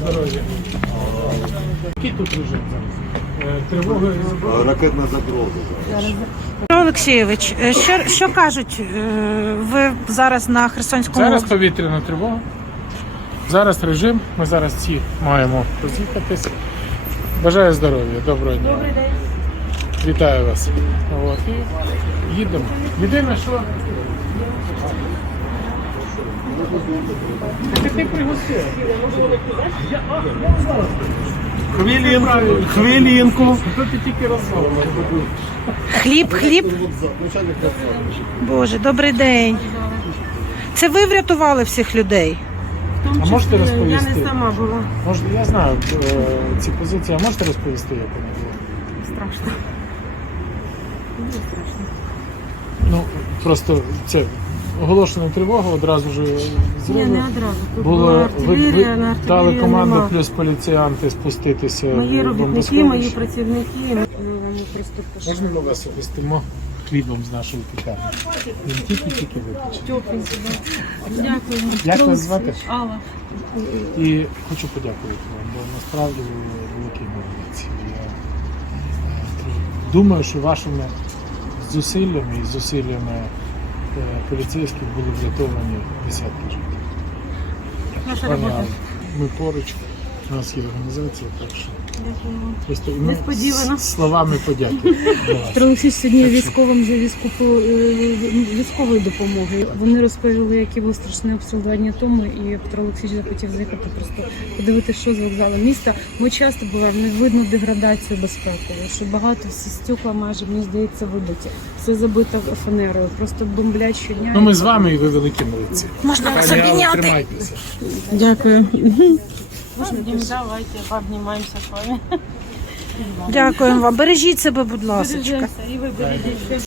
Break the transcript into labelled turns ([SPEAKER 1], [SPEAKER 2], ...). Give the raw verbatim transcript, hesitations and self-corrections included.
[SPEAKER 1] здоров'я. Який тут режим зараз? Тривога і забрала?
[SPEAKER 2] Ракетна загроза.
[SPEAKER 3] Петро Олексійович, що, що кажуть, е, ви зараз на Херсонському
[SPEAKER 1] Зараз
[SPEAKER 3] області?
[SPEAKER 1] повітряна тривога. Зараз режим. Ми зараз всі маємо роз'їхатись. Бажаю здоров'я. Доброго дня.
[SPEAKER 3] Добрий день.
[SPEAKER 1] Вітаю вас. От. І їдемо. Єдине, що... Так ти пригостив.
[SPEAKER 2] Хвилинку, хвилинку.
[SPEAKER 1] Хто ти тільки розвал?
[SPEAKER 3] Хліб, хліб. Боже, добрий день. Це ви врятували всіх людей?
[SPEAKER 1] А можете розповісти?
[SPEAKER 4] Я не сама була.
[SPEAKER 1] Може, я знаю е, ці позиції, а можете розповісти, як вони були?
[SPEAKER 4] Страшно. Дуже страшно.
[SPEAKER 1] Ну, просто це оголошена тривога, одразу ж
[SPEAKER 4] Ні,
[SPEAKER 1] зриви.
[SPEAKER 4] не одразу. Тут
[SPEAKER 1] Було,
[SPEAKER 4] була
[SPEAKER 1] ви,
[SPEAKER 4] артилерія,
[SPEAKER 1] ви
[SPEAKER 4] на
[SPEAKER 1] дали
[SPEAKER 4] артилерію
[SPEAKER 1] команду
[SPEAKER 4] нема.
[SPEAKER 1] плюс поліціянти спуститися
[SPEAKER 4] Мої
[SPEAKER 1] в
[SPEAKER 4] робітники,
[SPEAKER 1] бомбосховище.
[SPEAKER 4] мої працівники. Ну, вони просто пошли.
[SPEAKER 1] Можна ми вас обвестимо хлібом з нашої пікарні? Він тільки-тільки випечений.
[SPEAKER 4] Тепленько, да. Дякую.
[SPEAKER 1] Як вас звати?
[SPEAKER 4] Алла.
[SPEAKER 1] І хочу подякувати вам, бо насправді ви великі молодці. Я е, думаю, що вашими зусиллями і зусиллями е, поліцейських були врятовані десятки життів.
[SPEAKER 4] Наша
[SPEAKER 1] Пані
[SPEAKER 4] робота.
[SPEAKER 1] Алло, ми поруч, у нас є організація, так що
[SPEAKER 4] Дякую.
[SPEAKER 1] просто ну,
[SPEAKER 4] Несподівано.
[SPEAKER 1] з словами подяки.
[SPEAKER 5] Петро Олексійович сьогодні військовим завіз купу е, військової допомоги. Вони розповіли, який був страшний обстріл два дні тому, і Петро Олексійович захотів заїхати просто подивитися, що з вокзалу міста. Ми часто буваємо, не видно деградацію безпекову, що багато всі стекла майже, мені здається, вибиті. Все забито фанерою, просто бомблять щодня.
[SPEAKER 1] Ну ми з вами і ви великі молодці.
[SPEAKER 3] Можна вас
[SPEAKER 1] Пані Алло,
[SPEAKER 3] обійняти?
[SPEAKER 1] тримайтеся.
[SPEAKER 5] Дякую.
[SPEAKER 4] Давайте пообнімаємося з вами.
[SPEAKER 3] Дякуємо вам. Бережіть себе, будь ласка.
[SPEAKER 4] Бережемося і ви бережіть.